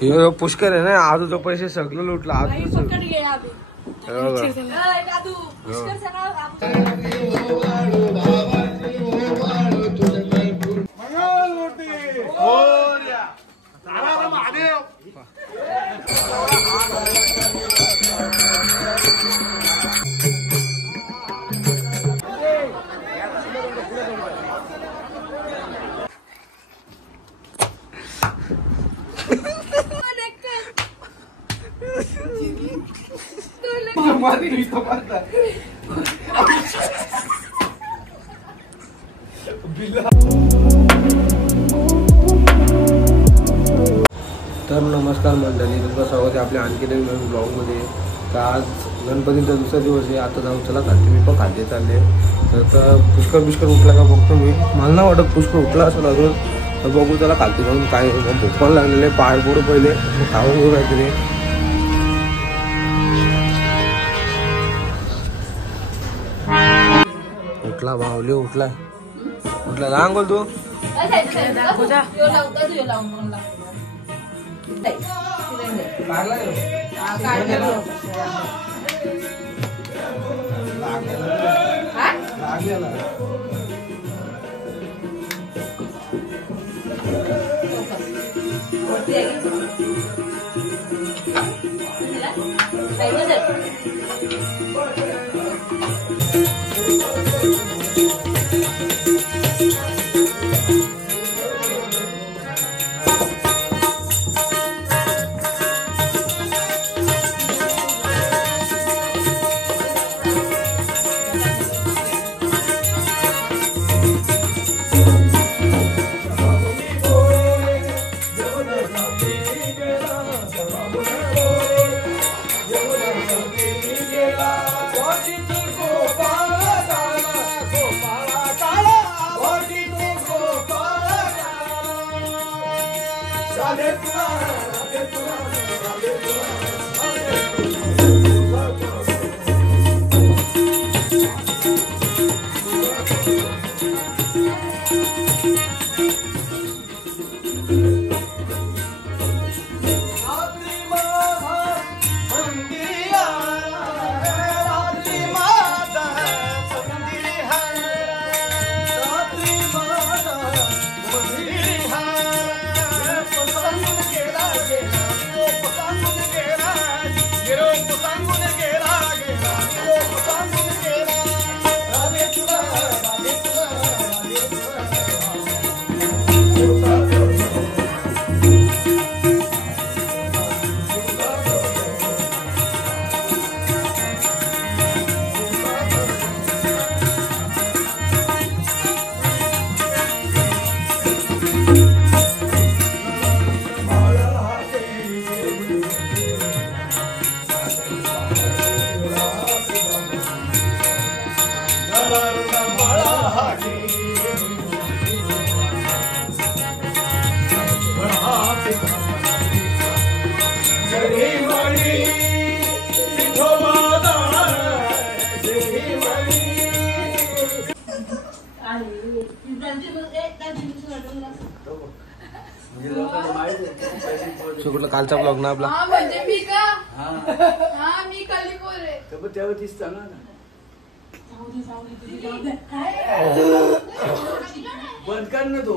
पुष्कर आहे ना, आजूचे पैसे सगळं लुटलं. आजू तर नमस्कार मंडळी, तुमचं स्वागत आहे आपल्या आणखी नवीन ब्लॉगमध्ये. तर आज गणपतीचा दुसरा दिवस आहे. आता जाऊ चला खाते, मी पण खाते चालले. तर पुष्कर उठला का बघतो मी. मला नाही वाटत पुष्कर उठला असेल अजून. तर बघू त्याला खाते म्हणून. काय भूक पण लागलेले, पाय पोडू पहिले खाऊन घेऊ काहीतरी. उठला बाहुली, उठला लहान बोल तू. कुठला कालचा ब्लॉग ना आपला. म्हणजे मी का मी कली बोले तेव्हा दिसत ना. बंद कर ना तो.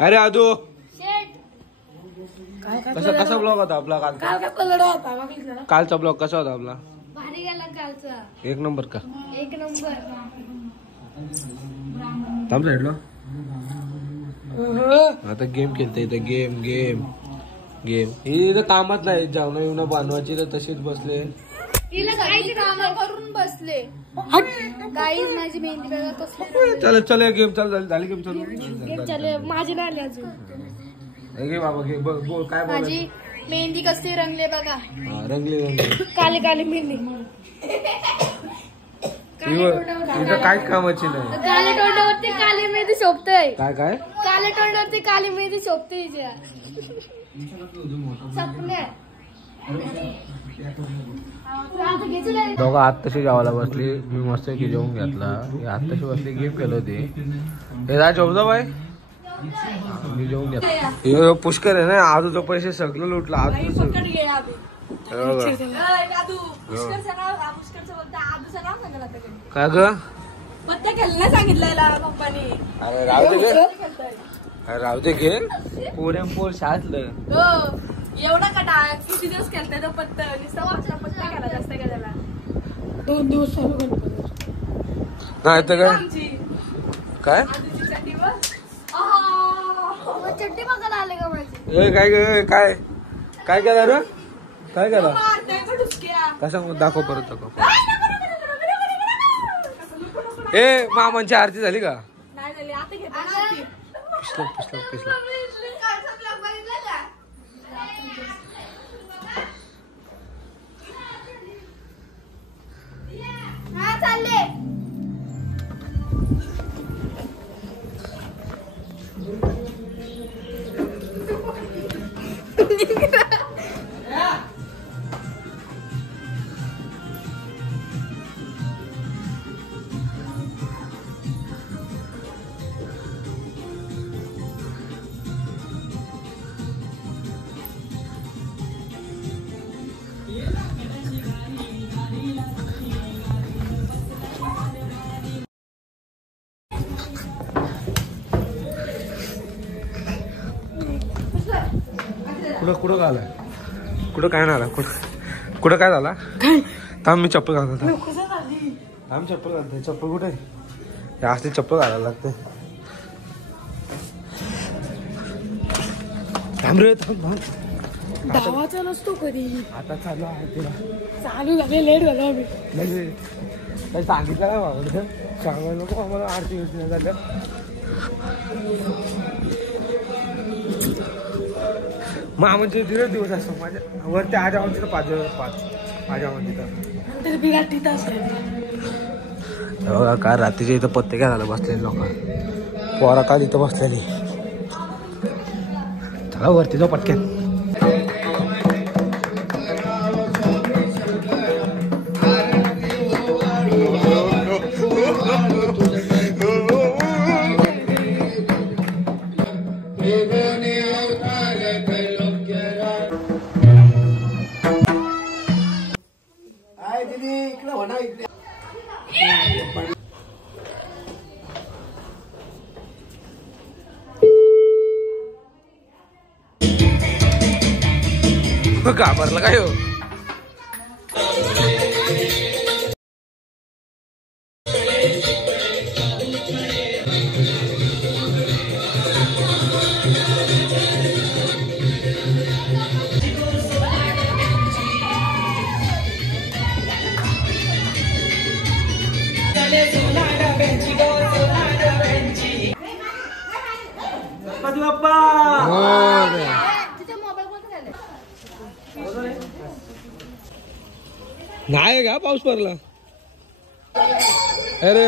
अरे आदू कसा ब्लॉग होता आपला कालचा ब्लॉग कसा होता आपला. भारी गेला कालचा. एक नंबर का. एक नंबर. थांब साईडला. आता गेम खेळते इथं. गेम गेम गेम ही तर कामात नाही. जेवण येऊन बांधवायची तर तशीच बसले. तिला काही काम करून बसले. गाईज माझी मेहंदी बघा कसली. चल चल गेम चालू झाली. गेम चालू. गेम चालू. माझी नाही आली अजून. घे बाबा घे. बोल काय बोल. माझी मेहंदी कशी रंगले बघा. रंगली रंगली. काली काली मेहंदी. इथं काहीच कामाची नाही. काले तोंडावरती काली मेहंदी शोभतय. काय काय काले तोंडावरती काली मेहंदी शोभते. सपने दोघं आत तशी जेवायला बसली. मी मस्त की जेवून घेतला. आत तशी बसली गिफ्ट केलं होते. हे राज झोपजा बाई. मी जेवून घेतला. पुष्कर आहे ना आजूचं पैसे सगळं लुटलं. आजू काय ग पत्ता केलं सांगितलं पप्पानी. अरे राहू दे घे. पोर शाळेतलं एवढा कटा किती दिवस केलता तो पत्ता नुसता वाचला पत्ता केला जास्त का त्याला 2 दिवस चालू नाही तर काय चड्डी बघायला आले का माझी. काय केलं रे काय केलं कसा दाखव परत दाखव. ए मामांची आरती झाली का. नाही झाली आता घेतली. पिसलं हा चालले. कुठं घालाय कुठं काय नाही कुठं काय झाला. थांब मी चप्पल घालतो. थांब चप्पल घालते. चप्पल कुठे असली चप्पल घालायला लागते. थांब रे थांब. धावाचा नसतो कधी. आता चालू आहे तिला चालू झाले लेट झालो आम्ही. काही सांगितलं ना बाबा सांगायला नको आम्हाला आरती योजना झाल्या. म्हणजे दीड दिवस असतो माझ्या वरती आजा म्हणते तर 5 आजा म्हणते बिघाड तिथं असते. काय रात्रीच्या इथं पत्ते काय झालं बसलेले लोक. पोरा काल इथं बसलेली. चला वरती जाऊ पटक्यान. घाबरला काय हो. नाही का पाऊस पडला. अरे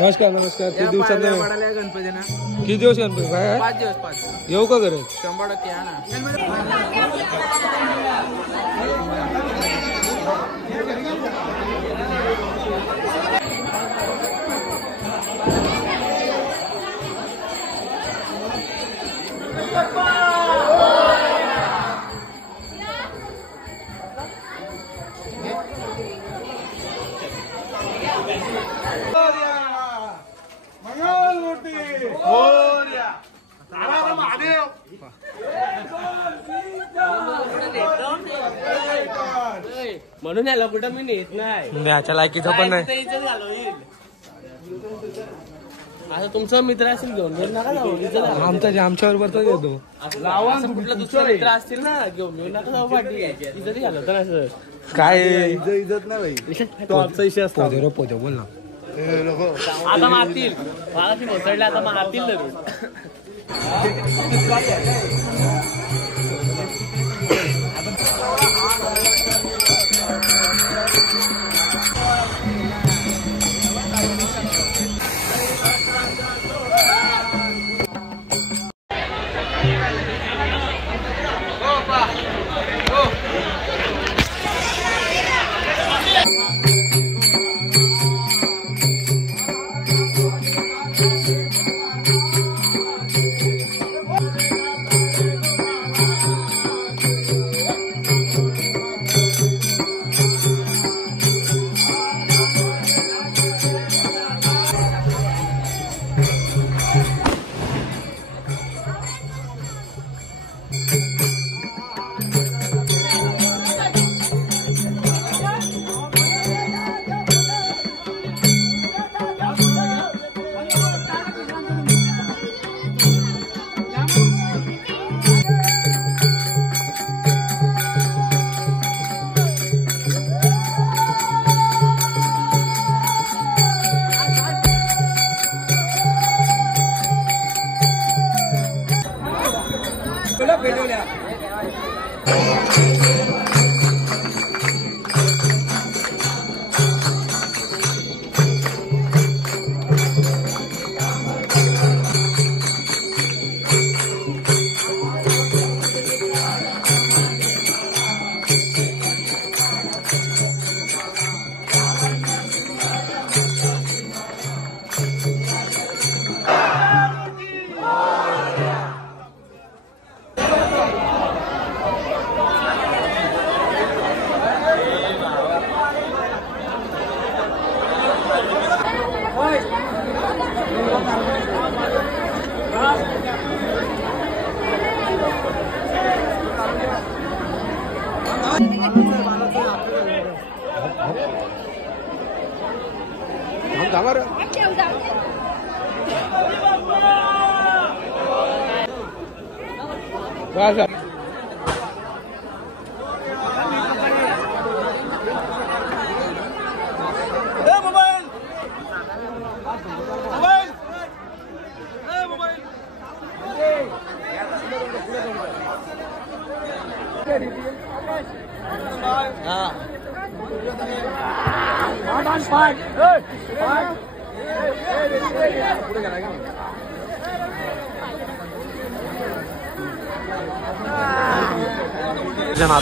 नमस्कार किती दिवसात गणपती ना किती दिवस गणपती काय 5 दिवस येऊ का घरी 100% या ना. म्हणून याला कुठं मी नेत नाही. याच्या लायकीचं पण नाही. आता तुमचा मित्र असेल घेऊन घेऊन नका जाऊ. आमच्या बरोबर तर येतो. कुठला दुसरा मित्र असतील ना घेऊन घेऊन नका जाऊ. पाठी इज्जत झालं तर असं काय इज्जत नाही भाई. तो आमचा विषय असतो. पोते बोल ना. आता मारतील मला ती मोसळले आता मारतील धरून.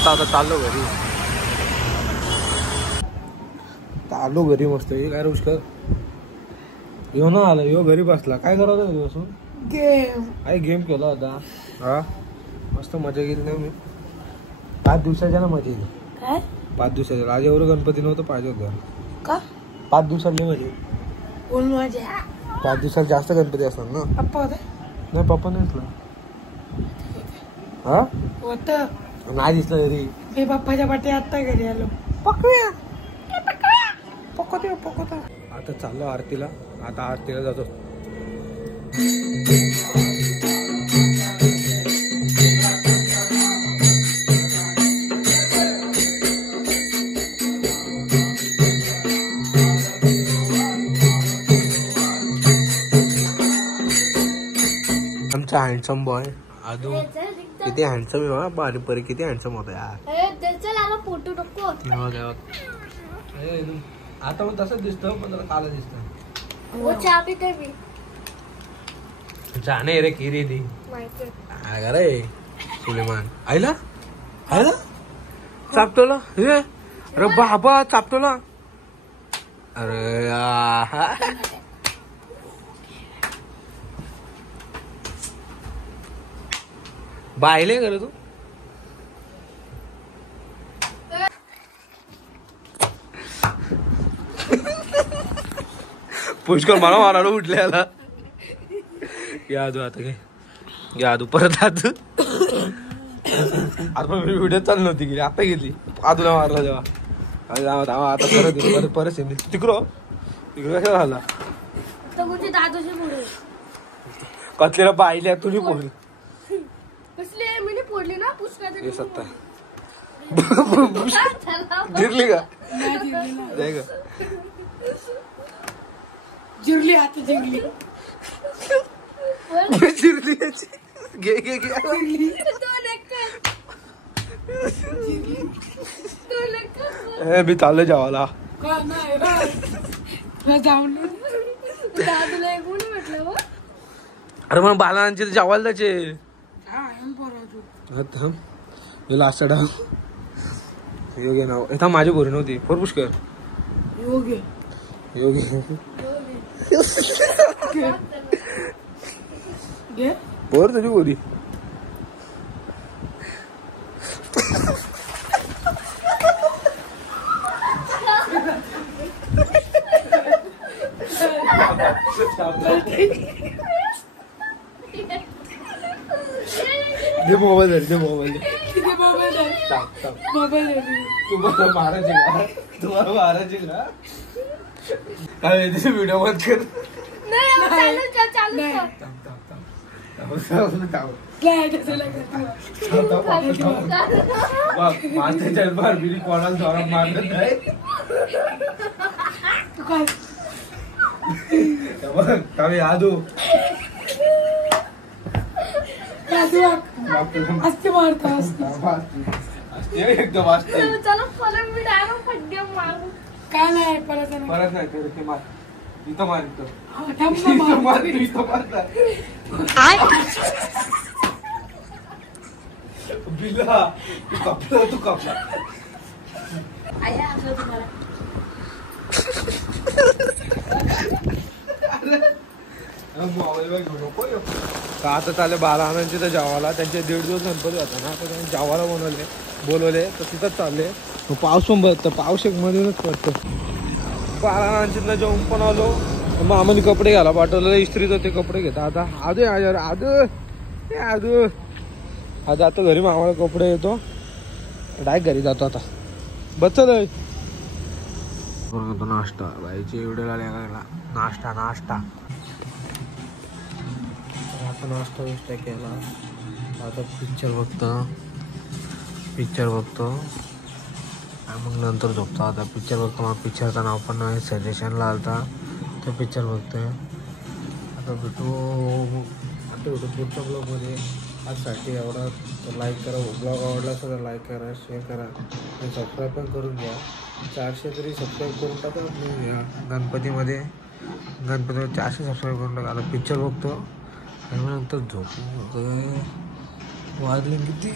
आता चाललो घरी मस्त. हे काय रे पुष्कर येऊ ना आला यो घरी बसला. काय करत होता बसून? गेम. काय गेम केला होता? हा मस्त मजा केली ना मी. 5 दिवसाच्या ना मजा येईल. काय 5 दिवसाच्या? आज एवढं गणपती नव्हतं पाहिजे होतं का? 5 दिवसांनी म्हणजे कोण माझ्या 5 दिवसात जास्त गणपती असतात ना. पप्पा होते नाही पप्पा नाही दिसला. हा होत नाही दिसलं घरी. मी पप्पाच्या पाठी आता घरी आलो. आता चाललो आरतीला. आता आरतीला जातो. आमचा हँडसम बॉय आदू किती हँडसम आहे बा. बारीक परी किती हँडसम होता यार. फोटो टाकतो. आता मग तसंच दिसतं पण त्याला काला दिसतं. जाणे रे किरी दी रे सुलेमान आईला आईला चापटोला. अरे बाबा चापटोला. अरे बायले करे तू. पुष्कर मला मारायला उठले याला. यादू आता काय यादू परत आदू. आता पण व्हिडिओ चालू नव्हती गेली आता गेली. आदूला मारला जेव्हा आता परत परत तिकडं कशाला झाला. कचलेला बाईल्या तुझी पोहली सत्ता जिरली का नाही का जिरली आता जिरली जिरली घे घे घे. मी चाललो जेवायला. अरे मग बालांचे जेवायला जायचे. लास्ट डाव योग्य नाव इथं माझी बोरी नव्हती. फोर पुष्कर योग्य योग्य बोर तुझी बोरी. दे मोबाईल दे मोबाईल तुम्हाला मारायचे का? तुम्हाला मारायचे का? काय व्हिडिओ बंद कर. माझ्या जन्मार बिरी कोणाला जोरात मारत नाही. यादू असते मारता एकदम वाजता चला परत मी डायरेक्ट फटके मारू. काय नाही परत नाही. परत नाही करत ते मार इथं मार इथं थांब ना, इथं मारू. मार इथं मार बिला तू कापला आया असं तुम्हाला का आता चालले 12 आणांचे तर जेवायला त्यांचे 1.5 दिवस गणपती होता ना तर त्यांनी जेवायला बोलवले तर तिथंच चालले पाऊस पण बघतं पाऊस एक मधूनच पडतं 12 आणांचे जेवून पण आलो मग आम्हाला कपडे घ्यायला पाठवलेलं इस्त्रीचं ते कपडे घेता आता आदू आता घरी मामाला कपडे येतो डायरेक्ट घरी जातो आता बचल नाश्ता बाईची एवढे लागला नाश्ता आता नाश्ता केला आता पिक्चर बघतो आणि मग नंतर झोपतो आता पिक्चर बघतो मग पिक्चरचं नाव पण नाही सजेशनला आलता तो पिक्चर बघतोय आता भेटू पुढच्या ब्लॉगमध्ये आजसाठी एवढा लाईक करा ब्लॉग आवडला सगळं लाईक करा शेअर करा आणि सबस्क्राईब पण करून घ्या 400 तरी सबस्क्राईब करून टाका या गणपतीमध्ये 400 सबस्क्राईब करून टाका आता पिक्चर बघतो आणि मग नंतर झोपू वाजले किती